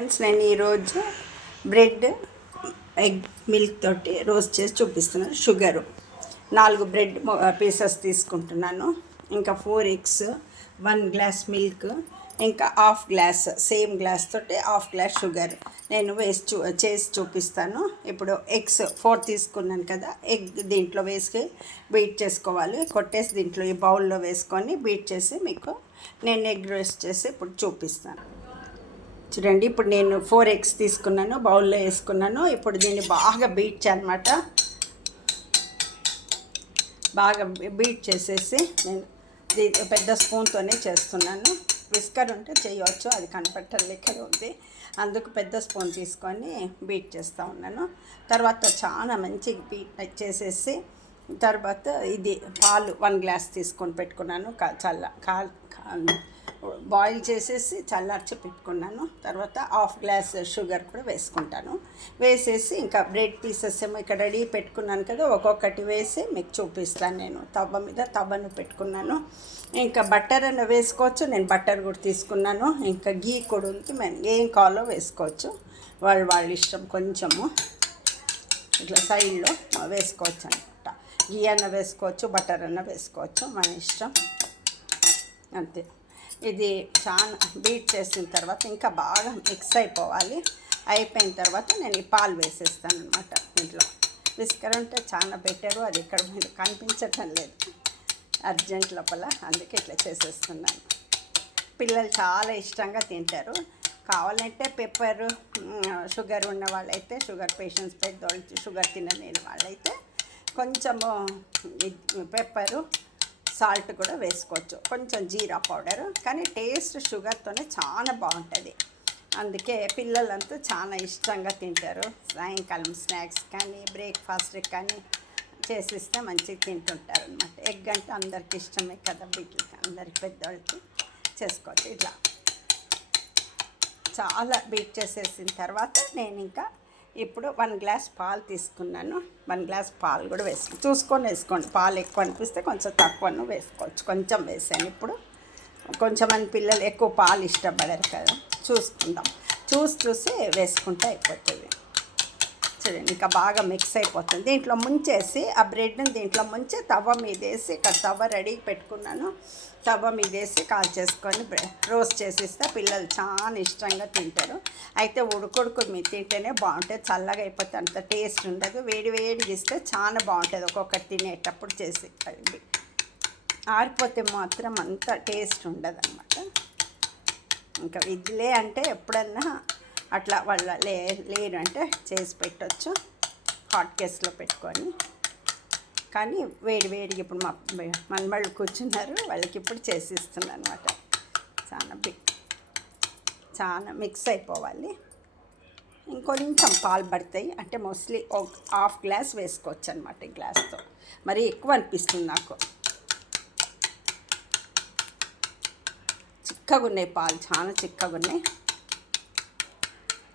Friends, నేను ఈరోజు bread egg milk తోటి రోస్ట్ చేసి చూపిస్తున్నాను. షుగరు 4 బ్రెడ్ పీసెస్ తీసుకుంటున్నాను. ఇంకా 4 ఎగ్స్, 1 గ్లాస్ మిల్క్, ఇంకా హాఫ్ గ్లాస్ సేమ్ గ్లాస్ తోటి హాఫ్ గ్లాస్ షుగర్ నేను చేసి చూపిస్తాను. ఇప్పుడు ఎగ్స్ 4 తీసుకున్నాను కదా, ఎగ్ దీంట్లో వేసి బీట్ చేసుకోవాలి. కొట్టేసి దీంట్లో ఈ బౌల్లో వేసుకొని బీట్ చేసి మీకు నేను ఎగ్ రోస్ట్ చేసి ఇప్పుడు చూపిస్తాను. చూడండి, ఇప్పుడు నేను 4 ఎగ్స్ తీసుకున్నాను, బౌల్లో వేసుకున్నాను. ఇప్పుడు దీన్ని బాగా బీట్ చేయాలన్నమాట. బాగా బీట్ చేసేసి నేను పెద్ద స్పూన్తోనే చేస్తున్నాను. విస్కర్ ఉంటే చేయవచ్చు, అది కనపట్టాలి ఇక్కడ ఉంది, అందుకు పెద్ద స్పూన్ తీసుకొని బీట్ చేస్తూ ఉన్నాను. తర్వాత చాలా మంచి బీట్ చేసేసి తర్వాత ఇది పాలు 1 గ్లాస్ తీసుకొని పెట్టుకున్నాను. బాయిల్ చేసేసి చల్లార్చి పెట్టుకున్నాను. తర్వాత హాఫ్ గ్లాస్ షుగర్ కూడా వేసుకుంటాను. వేసేసి ఇంకా బ్రెడ్ పీసెస్ ఏమో ఇక్కడ రెడీ పెట్టుకున్నాను కదా, ఒక్కొక్కటి వేసి మీకు చూపిస్తాను. నేను తవ్వను పెట్టుకున్నాను. ఇంకా బట్టర్ అన్న వేసుకోవచ్చు, నేను బట్టర్ కూడా తీసుకున్నాను. ఇంకా గీ కూడా ఉంది, మేము ఏం కావాలో వేసుకోవచ్చు, వాళ్ళ ఇష్టం. కొంచెము ఇట్లా సైడ్లో వేసుకోవచ్చు అనమాట. గీ అన్న వేసుకోవచ్చు, బటర్ అన్న వేసుకోవచ్చు, మన ఇష్టం అంతే. ఇది చాలా బీట్ చేసిన తర్వాత ఇంకా బాగా మిక్స్ అయిపోయిన తర్వాత నేను ఈ పాలు వేసేస్తాను అనమాట. ఇంట్లో విస్కర్ ఉంటే చాలా బెటరు, అది ఇక్కడ మీరు కనిపించటం లేదు అర్జెంట్ లోపల, అందుకే ఇట్లా చేసేస్తున్నాను. పిల్లలు చాలా ఇష్టంగా తింటారు. కావాలంటే పెప్పరు, షుగర్ ఉన్న వాళ్ళైతే, షుగర్ పేషెంట్స్, పెద్దవాళ్ళు, షుగర్ తినని వాళ్ళైతే కొంచెము పెప్పరు, సాల్ట్ కూడా వేసుకోవచ్చు, కొంచెం జీరా పౌడరు. కానీ టేస్ట్ షుగర్తోనే చాలా బాగుంటుంది. అందుకే పిల్లలంతా చాలా ఇష్టంగా తింటారు. సాయంకాలం స్నాక్స్ కానీ బ్రేక్ఫాస్ట్కి కానీ చేసిస్తే మంచిగా తింటుంటారు అనమాట. ఎగ్ అంటే అందరికి ఇష్టమే కదా, వీటికి అందరికి పెద్దవాళ్ళకి చేసుకోవచ్చు. ఇట్లా చాలా బీట్ చేసేసిన తర్వాత నేను ఇంకా ఇప్పుడు 1 గ్లాస్ పాలు తీసుకున్నాను. 1 గ్లాస్ పాలు కూడా చూసుకొని వేసుకోండి. పాలు ఎక్కువ అనిపిస్తే కొంచెం తక్కువను వేసుకోవచ్చు. కొంచెం వేసాను. ఇప్పుడు కొంచెమంది పిల్లలు ఎక్కువ పాలు ఇష్టపడరు కదా, చూసుకుందాం. చూసి వేసుకుంటే అయిపోతుంది. చూడండి, ఇంకా బాగా మిక్స్ అయిపోతుంది. దీంట్లో ముంచేసి ఆ బ్రెడ్ని దీంట్లో ముంచి తవ్వ మీద వేసి, ఇక్కడ తవ్వ రెడీ పెట్టుకున్నాను. తవ్వ మీద వేసి కాల్చేసుకొని రోస్ట్ చేసిస్తే పిల్లలు చాలా ఇష్టంగా తింటారు. అయితే ఉడుకుడుకు మీరు తింటేనే బాగుంటుంది, చల్లగా అయిపోతే అంత టేస్ట్ ఉండదు. వేడిగా ఇస్తే చాలా బాగుంటుంది. ఒక్కొక్కటి తినేటప్పుడు చేసి ఆరిపోతే మాత్రం అంత టేస్ట్ ఉండదు అన్నమాట. ఇంకా ఇదిలే అంటే ఎప్పుడన్నా అట్లా వాళ్ళ లేరు అంటే చేసి పెట్టవచ్చు హాట్ కేస్లో పెట్టుకొని. కానీ వేడిగా ఇప్పుడు మా మనవాళ్ళు కూర్చున్నారు, వాళ్ళకి ఇప్పుడు చేసి ఇస్తున్నాను అనమాట. చాలా మిక్స్ అయిపోవాలి. ఇంకొంచెం పాలు పడతాయి అంటే మోస్ట్లీ ఒక హాఫ్ గ్లాస్ వేసుకోవచ్చు అనమాట. ఈ గ్లాస్తో మరి ఎక్కువ అనిపిస్తుంది నాకు. చిక్కగా ఉన్నాయి పాలు, చాలా చిక్కగా ఉన్నాయి,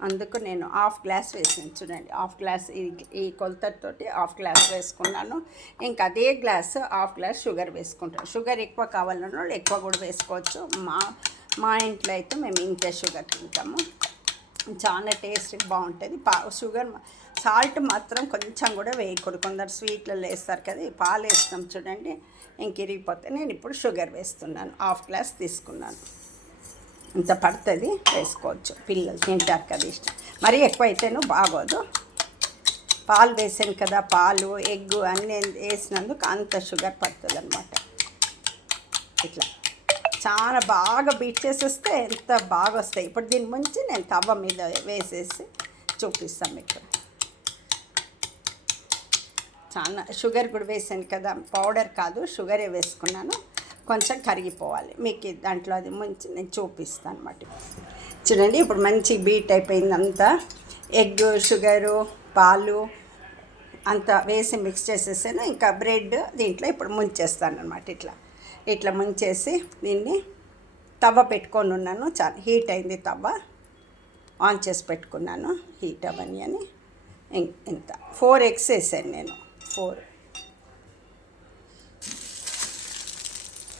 అందుకు నేను హాఫ్ గ్లాస్ వేసాను. చూడండి, హాఫ్ గ్లాస్ ఈ కొలతతోటి హాఫ్ గ్లాస్ వేసుకున్నాను. ఇంకా అదే గ్లాస్ హాఫ్ గ్లాస్ షుగర్ వేసుకుంటాను. షుగర్ ఎక్కువ కావాలన్న వాళ్ళు ఎక్కువ కూడా వేసుకోవచ్చు. మా ఇంట్లో అయితే మేము ఇంతే షుగర్ తింటాము. చాలా టేస్ట్ బాగుంటుంది. షుగర్ సాల్ట్ మాత్రం కొంచెం కూడా వేయకూడదు. కొందరు స్వీట్లలో వేస్తారు కదా, ఈ పాలు వేస్తాం చూడండి, ఇంక ఇరిగిపోతే. నేను ఇప్పుడు షుగర్ వేస్తున్నాను. హాఫ్ గ్లాస్ తీసుకున్నాను. ఇంత పడుతుంది, వేసుకోవచ్చు. పిల్లలు తింటారు కదా, ఇష్టం. మరీ ఎక్కువైతేనూ బాగోదు. పాలు వేసాను కదా, పాలు ఎగ్ అన్నీ వేసినందుకు అంత షుగర్ పడుతుంది అనమాట. ఇట్లా చాలా బాగా బీట్ చేసేస్తే ఎంత బాగా వస్తాయి. ఇప్పుడు దీని ముంచి నేను తవ్వ మీద వేసేసి చూపిస్తాను మీకు. చాలా షుగర్ కూడా వేసాను కదా, పౌడర్ కాదు షుగరే వేసుకున్నాను. కొంచెం కరిగిపోవాలి. మీకు దాంట్లో అది ముంచి నేను చూపిస్తాను అనమాట. చూడండి, ఇప్పుడు మంచి బీట్ అయిపోయింది అంతా. ఎగ్, షుగరు, పాలు అంతా వేసి మిక్స్ చేసేసాను. ఇంకా బ్రెడ్ దీంట్లో ఇప్పుడు ముంచేస్తాను అనమాట. ఇట్లా ముంచేసి దీన్ని తవ్వ పెట్టుకొని ఉన్నాను. చాలా హీట్ అయింది తవ్వ, ఆన్ చేసి పెట్టుకున్నాను. హీట్ అవన్నీ అని ఇంత 4 ఎగ్స్ వేసాను నేను. 4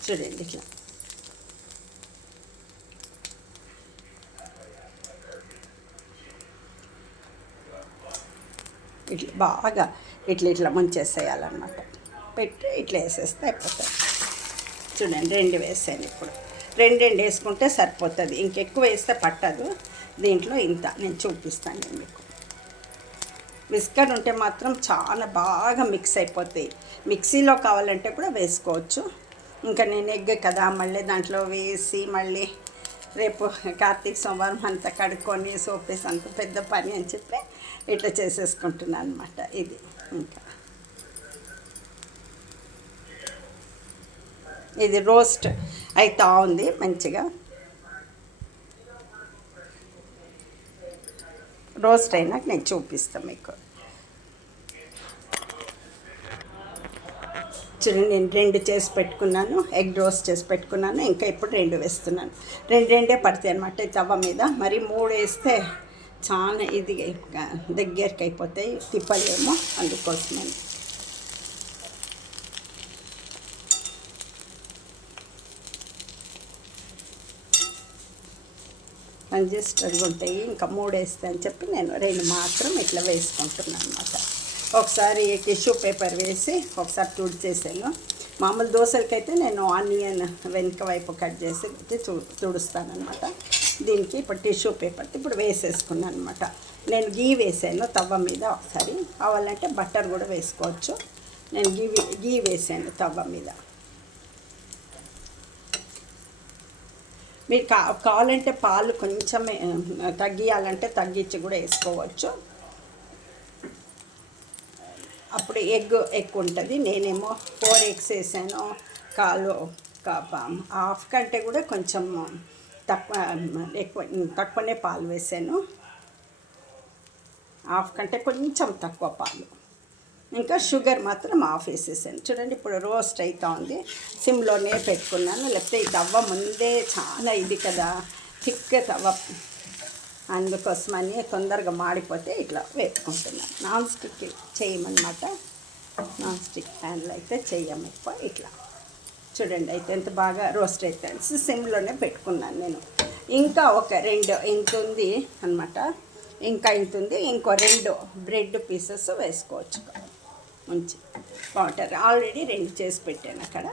చూడండి, ఇట్లా ఇట్లా బాగా ఇట్లా ముంచేసేయాలన్నమాట. పెట్టి ఇట్లా వేసేస్తే అయిపోతుంది. చూడండి 2 వేసాను. ఇప్పుడు 2 వేసుకుంటే సరిపోతుంది, ఇంకెక్కువ వేస్తే పట్టదు. దీంట్లో ఇంత నేను చూపిస్తాను నేను మీకు. విస్కర్ ఉంటే మాత్రం చాలా బాగా మిక్స్ అయిపోతాయి. మిక్సీలో కావాలంటే కూడా వేసుకోవచ్చు. ఇంకా నేను ఎగ్ కదా, మళ్ళీ దాంట్లో వేసి మళ్ళీ రేపు కార్తీక సోమవారం అంతా కడుక్కొని సోప్ వేసి అంత పెద్ద పని అని చెప్పి ఇట్లా చేసేసుకుంటున్నాను అనమాట. ఇది ఇంకా ఇది రోస్ట్ అవుతా ఉంది మంచిగా. రోస్ట్ అయినాక నేను చూపిస్తాను మీకు. చూడండి నేను 2 చేసి పెట్టుకున్నాను, ఎగ్ రోస్ట్ చేసి పెట్టుకున్నాను. ఇంకా ఇప్పుడు 2 వేస్తున్నాను. 2 పడతాయి అనమాట తవ్వ మీద. మరి 3 వేస్తే చాలా ఇది దగ్గరికి అయిపోతాయి, తిప్పలేమో, అందుకోసమని. కంజెస్టెడ్గా ఉంటాయి. ఇంకా 3 వేస్తే అని చెప్పి నేను 2 మాత్రం ఇట్లా వేసుకుంటున్నాను అనమాట. ఒకసారి టిష్యూ పేపర్ వేసి ఒకసారి తుడిచేసాను. మామూలు దోశలకైతే నేను ఆనియన్ వెనుక వైపు కట్ చేసి తుడుస్తానమాట. దీనికి ఇప్పుడు టిష్యూ పేపర్ ఇప్పుడు వేసేసుకున్నాను అనమాట. నేను గీ వేసాను తవ్వ మీద. ఒకసారి కావాలంటే బటర్ కూడా వేసుకోవచ్చు. నేను గీ వేసాను తవ్వ మీద. మీరు కావాలంటే పాలు కొంచెం తగ్గియాలంటే తగ్గించి కూడా వేసుకోవచ్చు. అప్పుడు ఎగ్ ఎక్కువ ఉంటుంది. నేనేమో 4 eggs వేసాను. హాఫ్ కంటే కూడా కొంచెం తక్కువనే పాలు వేసాను. హాఫ్ కంటే కొంచెం తక్కువ పాలు. ఇంకా షుగర్ మాత్రం హాఫ్ వేసేసాను. చూడండి ఇప్పుడు రోస్ట్ అవుతా ఉంది. సిమ్లోనే పెట్టుకున్నాను. లేకపోతే ఈ తవ్వ ముందే చాలా ఇది కదా, థిక్ తవ్వ, అందుకోసమని తొందరగా మాడిపోతే ఇట్లా వేసుకుంటున్నాను. నాన్ స్టిక్ చేయమన్నమాట. నాన్ స్టిక్ ప్యాన్లో అయితే చెయ్యము ఎక్కువ. ఇట్లా చూడండి అయితే ఎంత బాగా రోస్ట్ అయితే సిమ్లోనే పెట్టుకున్నాను నేను. ఇంకా ఒక 2 ఇంత ఉంది అనమాట. ఇంకా ఇంత ఉంది. ఇంకో 2 బ్రెడ్ పీసెస్ వేసుకోవచ్చు మంచి బాగుంటుంది. ఆల్రెడీ 2 చేసి పెట్టాను అక్కడ.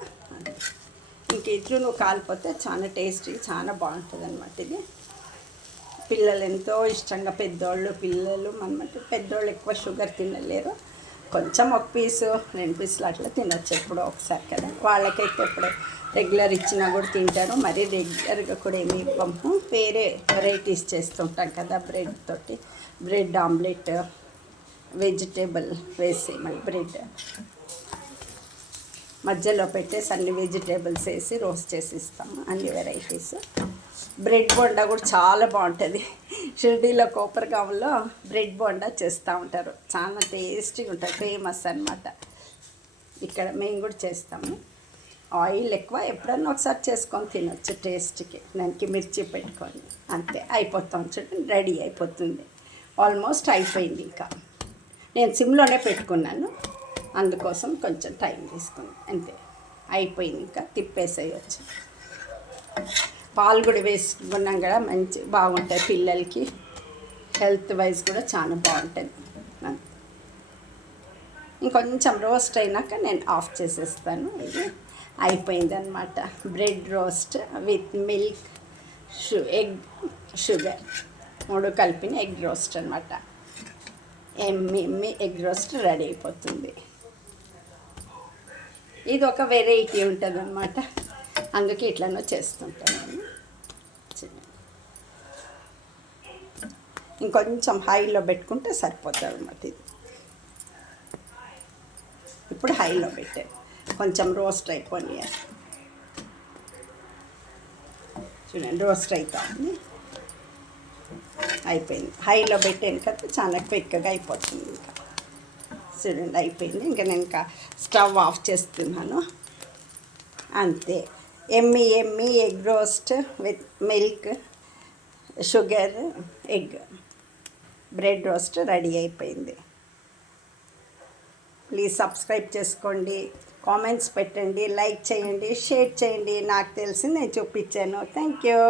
ఇంక ఇట్లు నువ్వు కాలిపోతే చాలా టేస్టీ, చాలా బాగుంటుంది అనమాట. ఇది పిల్లలు ఎంతో ఇష్టంగా, పిల్లలు మనమంటే పెద్దోళ్ళు ఎక్కువ షుగర్ తినలేరు. కొంచెం 1 పీసు 2 పీసులు అట్లా తినొచ్చు ఎప్పుడో ఒకసారి కదా. వాళ్ళకైతే ఎప్పుడో రెగ్యులర్ ఇచ్చినా కూడా తింటారు. మరీ రెగ్యులర్గా కూడా ఏమి ఇవ్వము. వేరే వెరైటీస్ చేస్తుంటాం కదా బ్రెడ్ తోటి. బ్రెడ్ ఆమ్లెట్, వెజిటేబుల్ వేసి మళ్ళీ బ్రెడ్ మధ్యలో పెట్టేసి అన్ని వెజిటేబుల్స్ వేసి రోస్ట్ చేసి ఇస్తాము. అన్ని వెరైటీస్. బ్రెడ్ బోండా కూడా చాలా బాగుంటుంది. షిర్డీలో కోపర్గాంలో బ్రెడ్ బోండా చేస్తూ ఉంటారు. చాలా టేస్టీగా ఉంటుంది, ఫేమస్ అనమాట. ఇక్కడ మేము కూడా చేస్తాము. ఆయిల్ ఎక్కువ, ఎప్పుడన్నా ఒకసారి చేసుకొని తినొచ్చు టేస్ట్కి. దానికి మిర్చి పెట్టుకొని అంతే అయిపోతాం. చూడండి రెడీ అయిపోతుంది. ఆల్మోస్ట్ అయిపోయింది. ఇంకా నేను సిమ్లోనే పెట్టుకున్నాను, అందుకోసం కొంచెం టైం తీసుకున్నాను అంతే. అయిపోయింది. ఇంకా తిప్పేసేయచ్చు. పాలు కూడా వేసుకున్నాం కదా, మంచి బాగుంటాయి పిల్లలకి. హెల్త్ వైజ్ కూడా చాలా బాగుంటుంది. ఇంకొంచెం రోస్ట్ అయినాక నేను ఆఫ్ చేసేస్తాను. ఇది అయిపోయింది అనమాట. Bread roast with milk, egg, sugar 3 కలిపిన ఎగ్ రోస్ట్ అనమాట. ఎమ్మి ఎగ్ రోస్ట్ రెడీ అయిపోతుంది. ఇది ఒక వెరైటీ ఉంటుంది అనమాట, అందుకే ఇట్లనో చేస్తుంటాను నేను. ఇంకొంచెం హైలో పెట్టుకుంటే సరిపోతుంది అనమాట. ఇది ఇప్పుడు హైలో పెట్టాను, కొంచెం రోస్ట్ అయిపోయి. చూడండి రోస్ట్ అవుతా ఉంది. అయిపోయింది. హైలో పెట్టాను కదా, చాలా క్విక్గా అయిపోతుంది. ఇంకా చూడండి అయిపోయింది. ఇంకా నేను ఇంకా స్టవ్ ఆఫ్ చేస్తున్నాను అంతే. ఎమ్మి egg roast with milk, sugar, egg bread roast ready అయిపోయింది. ప్లీజ్ సబ్స్క్రైబ్ చేసుకోండి, కామెంట్స్ పెట్టండి, లైక్ చేయండి, షేర్ చేయండి. నాకు తెలిసింది నేను చూపించాను. Thank you.